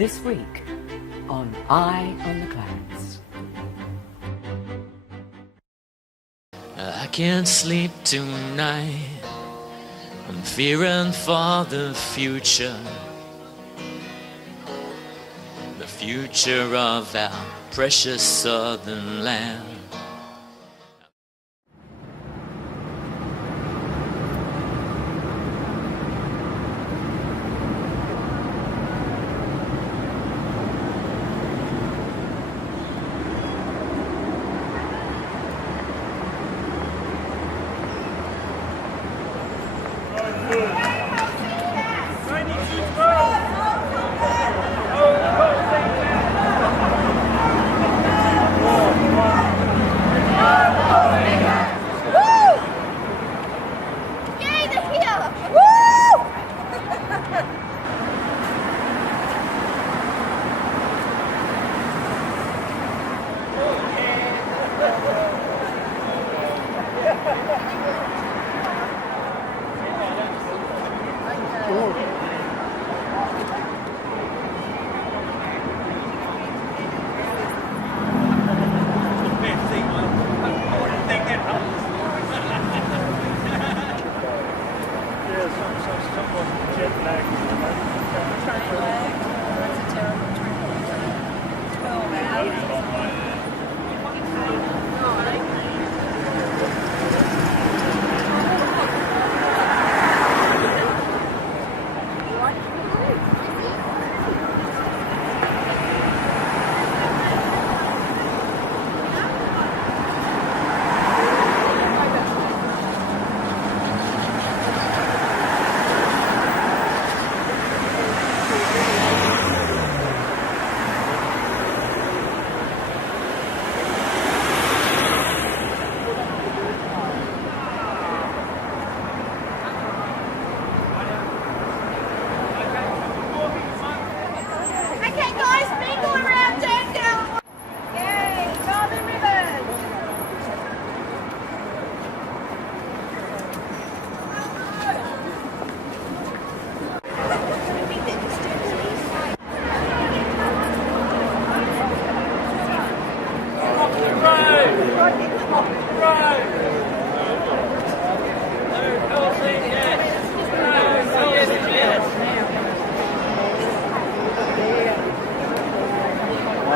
This week on Eye on the Clarence. I can't sleep tonight. I'm fearing for the future. The future of our precious southern land.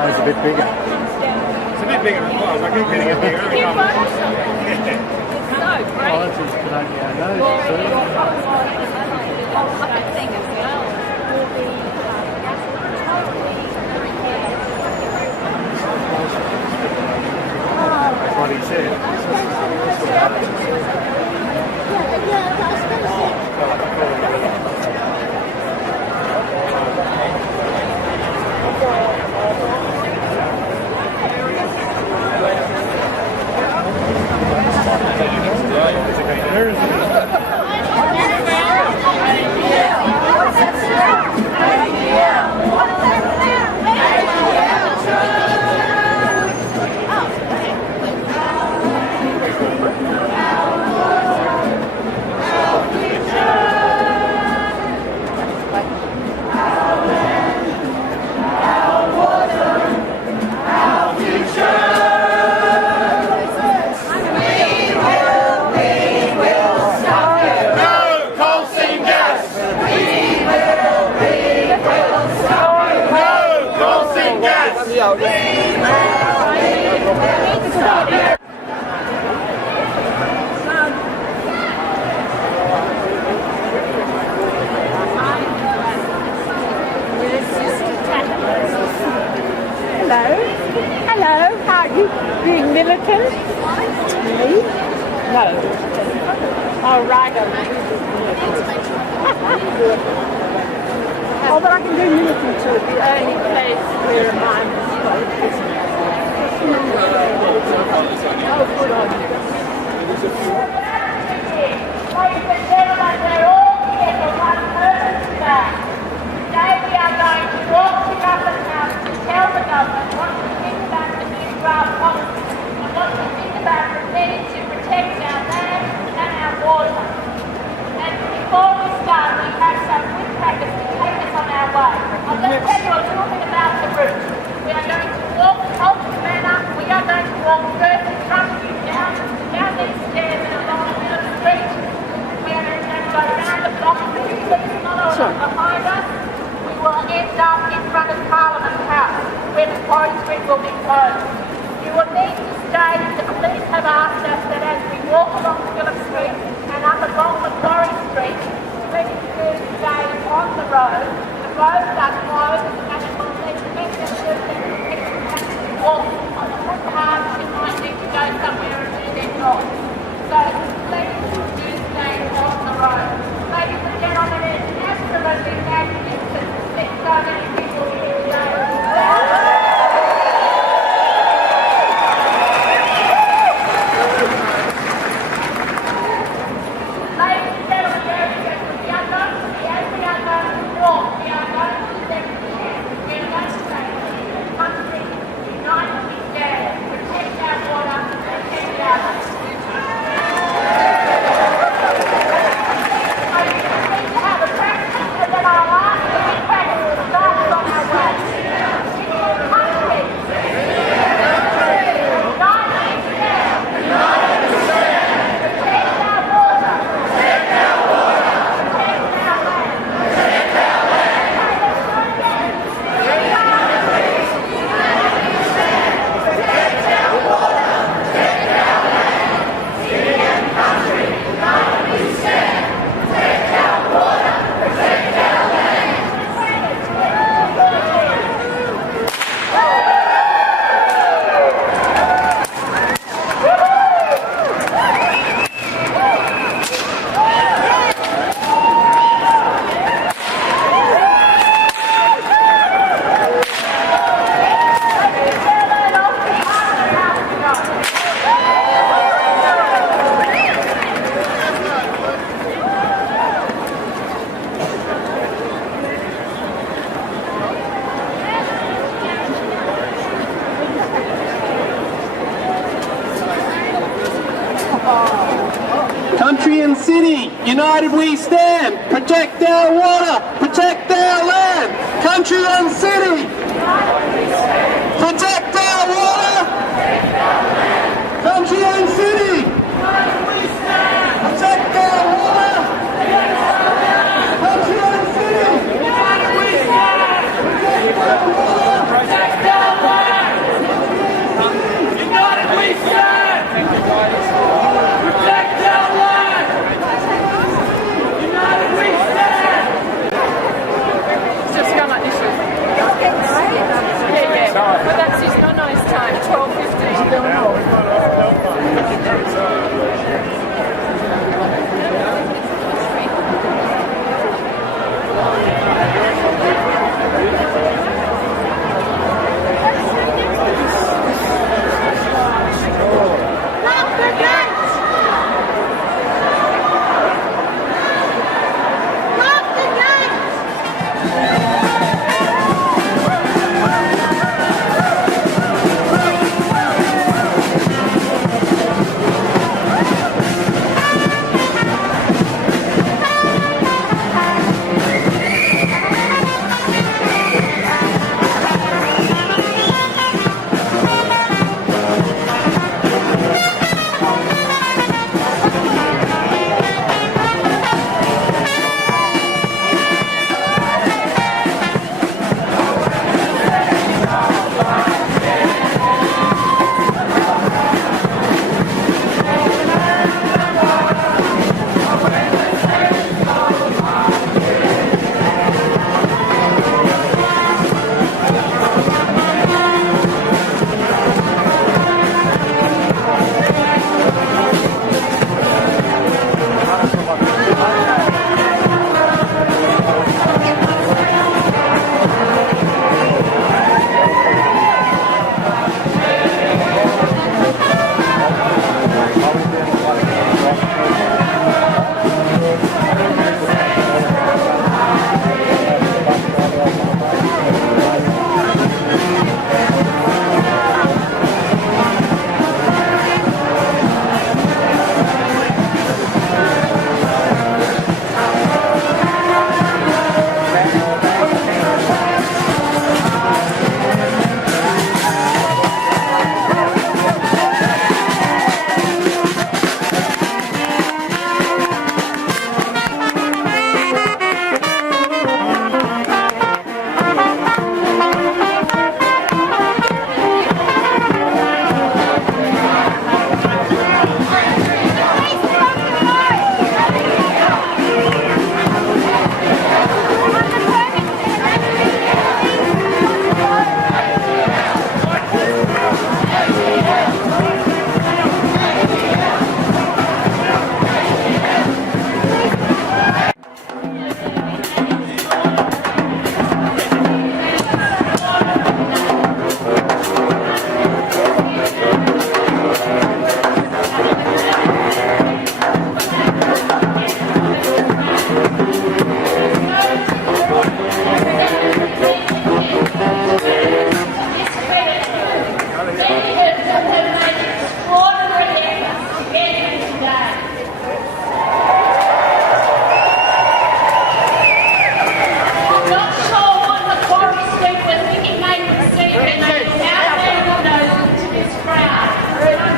It's a bit bigger. It's a bit bigger as well. I keep getting it bigger. It's so great. Oh, that's just Canadian. I know. That's what he said. Hello, how are you? Being militant? Me? No. Oh, right. Oh, but I can do militant too. The only place where I'm Ladies and gentlemen, we're all here for one purpose today. Today we are going to walk to Government House to tell the government what we think about the new draft policy and what we think about preparing to protect our land and our water. And before we start, we have some woodcrackers to take us on our way. I'll just tell you a will be closed. You will need to stay. The police have asked us that as we walk along Phillip Street and up along Macquarie Street, please do stay on the road. The roads are closed and it will need to make them walk on the footpath. She might need to go somewhere and do their job. So please do stay on the road. Ladies and gentlemen, it's absolutely magnificent that so many people here today. Ladies and gentlemen, we are going to walk. We are going to step here. We are going to say, country, unite we stand, protect our water, protect our land. Country and city, united we stand. Protect our water, protect our land. Country and city, protect our water. Country and city, protect our water. Country and city, protect our water. Protect our land. United we stand. Protect our land. United we stand. Just go like this. Yeah. But that's just not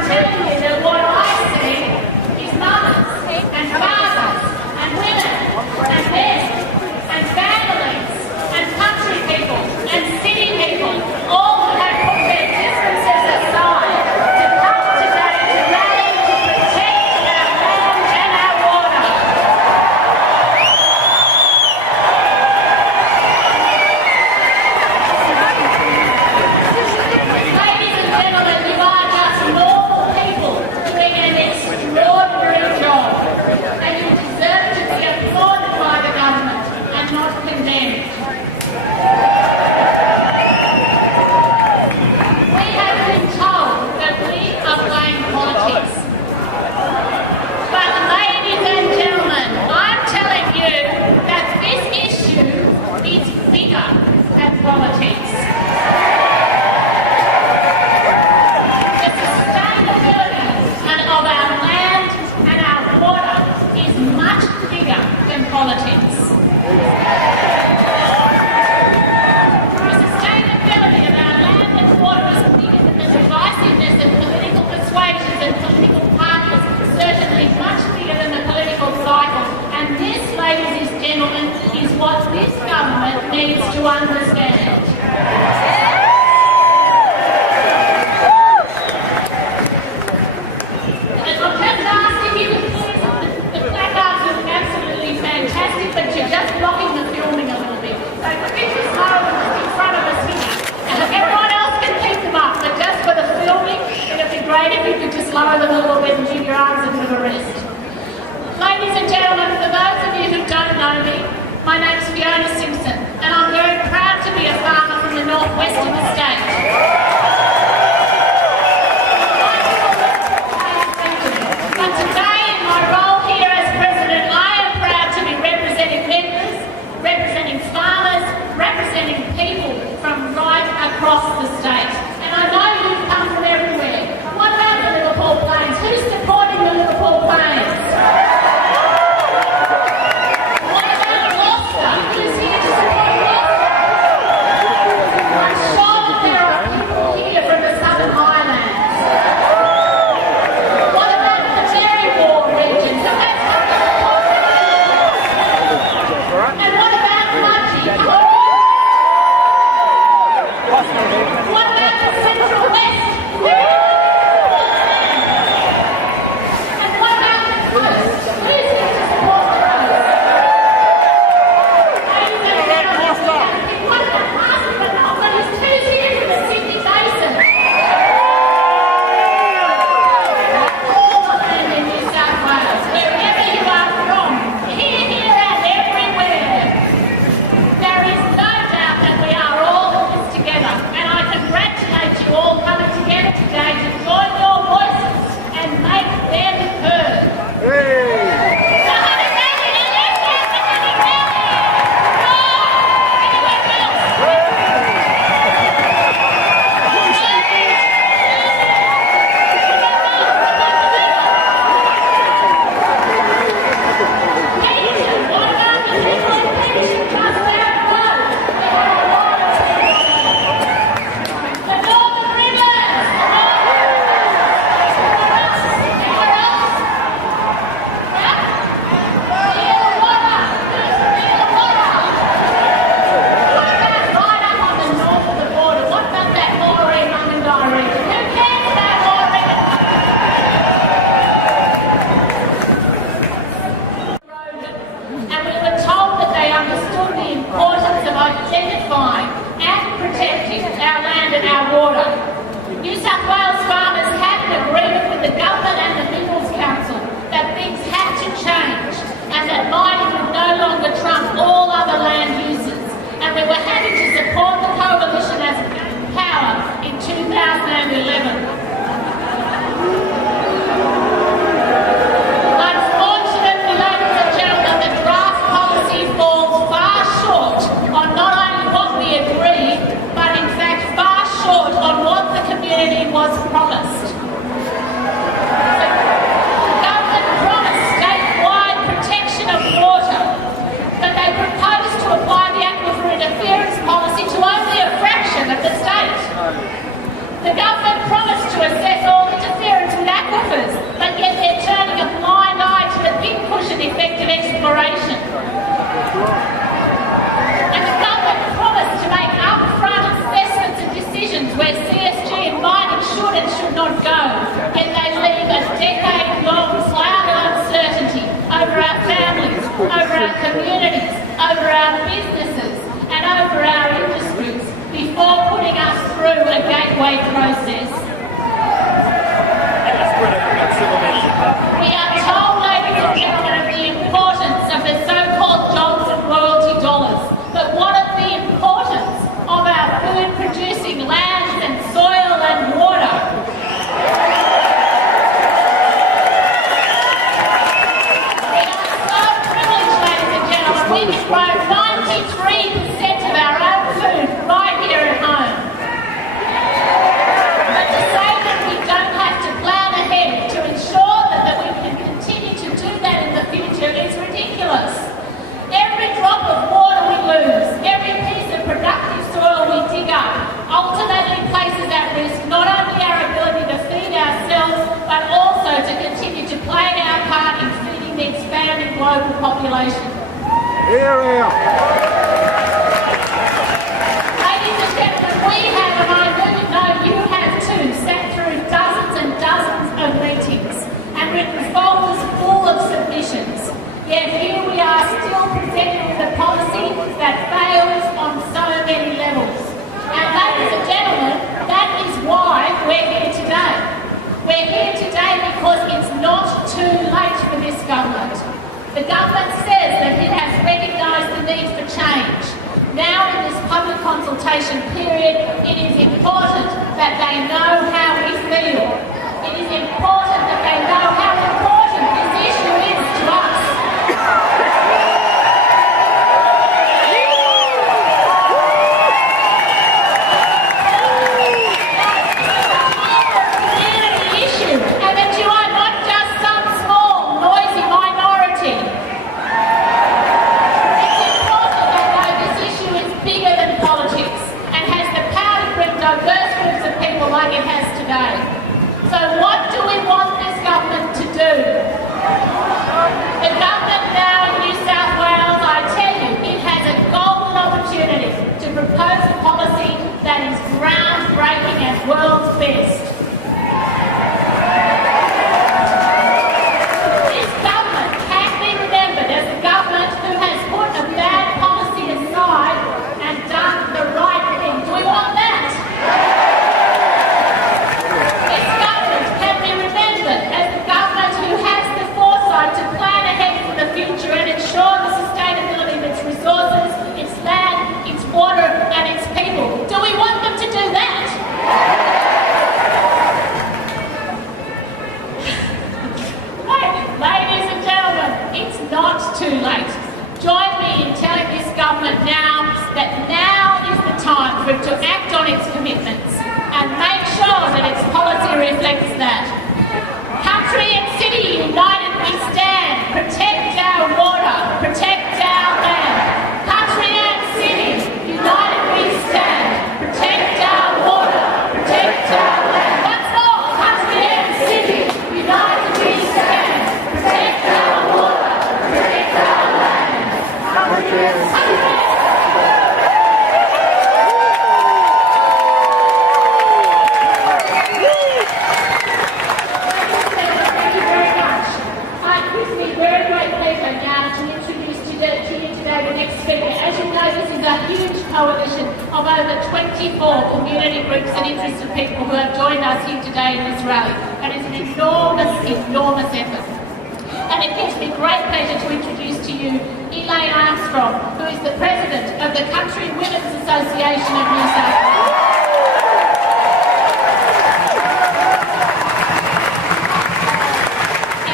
telling you that what I see is mothers and fathers and women and men and families and country people and city people, all who have put their differences aside to come today to rally to protect our land and our water. Ladies and gentlemen, you are just normal people doing an extraordinary job, and you deserve to be applauded by the government and not condemned. We have been told that we are playing politics. But ladies and gentlemen, I'm telling you that this issue is bigger than politics. The sustainability of our land and our water is much bigger than politics. The sustainability of our land and water is bigger than the divisiveness of political persuasions and political parties, certainly much bigger than the political cycle. And this, ladies and gentlemen, is what this government needs to understand. I'm just asking you to please, the placards are absolutely fantastic, but you're just blocking the filming a little bit. So could you slow them just in front of us here? Everyone else can keep them up, but just for the filming, it'd be great if you could just lower them a little bit and give your arms a bit of a rest. Ladies and gentlemen, for those of you who don't know me, my name's Fiona Simpson, and I'm very proud to be a farmer from the northwest of the state. And today, in my role here as President, I am proud to be representing members, representing farmers, representing people from right across the state. And I know you've come from everywhere. What about the Liverpool Plains? Who's supporting the Liverpool Plains? What about Gloucester? Who's here to support Gloucester? I'm sure that there are people here expanding global population. Here, here. Ladies and gentlemen, we have, and I know you have too, sat through dozens and dozens of meetings and written folders full of submissions. Yet here we are still presented with a policy that fails on so many levels. And ladies and gentlemen, that is why we're here today. We're here today because it's not too late for this government. The government says that it has recognised the need for change. Now in this public consultation period, it is important that they know how we feel. It is important that they know how important this issue is to us. So what do we want this government to do? The government now in New South Wales, I tell you, it has a golden opportunity to propose a policy that is groundbreaking and world's best. This government can be remembered as the government who has put a bad policy aside and done the right thing. Do we want that? And ensure the sustainability of its resources, its land, its water and its people. Do we want them to do that? Ladies and gentlemen, it's not too late. Join me in telling this government now that now is the time for it to act on its commitments and make sure that its policy reflects that. Country and city, united we stand. Protect our water, protect our land. Country and city, united we stand. Protect our water, protect our land. Once more, country and city, united we stand. Protect our water, protect our land. Country and city. Coalition of over 24 community groups and interested people who have joined us here today in this rally. And it's an enormous, enormous effort. And it gives me great pleasure to introduce to you Elaine Armstrong, who is the President of the Country Women's Association of New South Wales.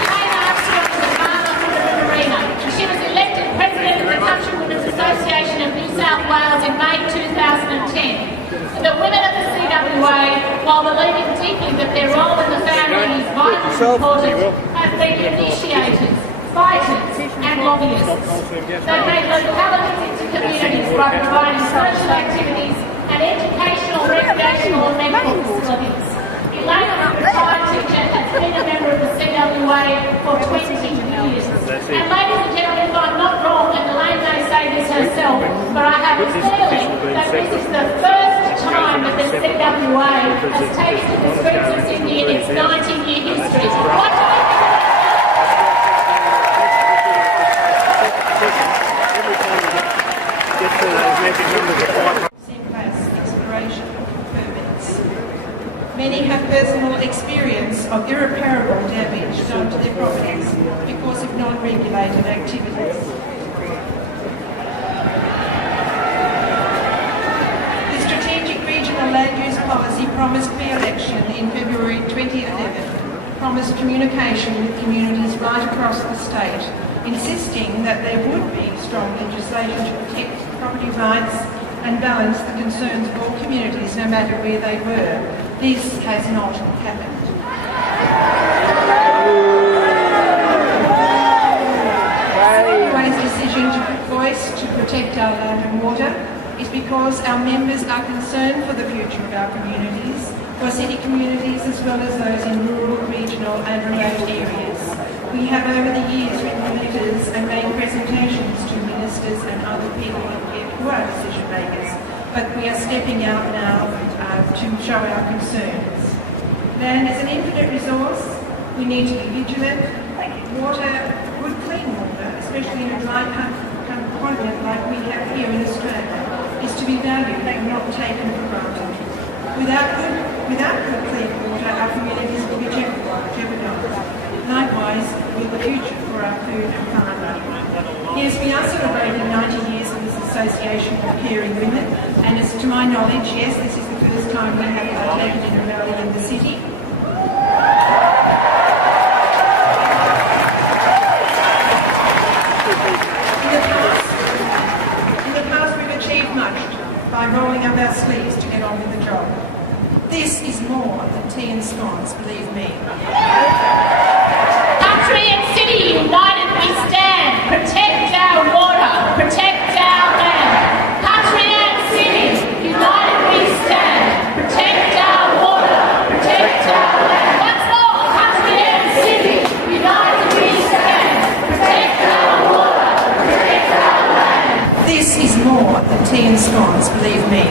Elaine Armstrong is a farmer from the Riverina, and she was elected President of the Country Women's Association of New South Wales in May 2010. The women of the CWA, while believing deeply that their role in the family is vital and important, have been initiators, fighters and lobbyists. They've made localities into communities by providing social activities and educational, recreational and medical facilities. Elaine, a retired teacher, has been a member of the CWA for 20 years. And ladies and gentlemen, if I'm not wrong, and Elaine may say this herself, but I have a feeling that this is the first time that the CWA has taken to the streets of Sydney in its 90-year history. What do we think? Exploration permits. Many have personal experience of irreparable damage done to their properties because of non-regulated activities. The Strategic Regional Land Use Policy promised pre-election in February 2011 promised communication with communities right across the state, insisting that there would be strong legislation to protect property rights and balance the concerns of all communities, no matter where they were. This has not happened. CWA's decision to put voice to protect our land and water is because our members are concerned for the future of our communities, for city communities as well as those in rural, regional and remote areas. We have over the years written senators and make presentations to ministers and other people who are decision makers. But we are stepping out now to show our concerns. Land is an infinite resource. We need to be vigilant. Water, good clean water, especially in a dry continent like we have here in Australia, is to be valued and not taken for granted. Without good clean water, our communities will be jeopardised. Likewise, with the future for our food and farming. Yes, we are celebrating 90 years of this association of caring women, and as to my knowledge, yes, this is the first time we have partaken in a rally in the city. In the past, we've achieved much by rolling up our sleeves to get on with the job. This is more than tea and scones, believe me. Country and city, united we stand. Protect our water, protect our land. Country and city, united we stand. Protect our water, protect our land. Once more, country and city, united we stand. Protect our water, protect our land. This is more than tea and scones, believe me.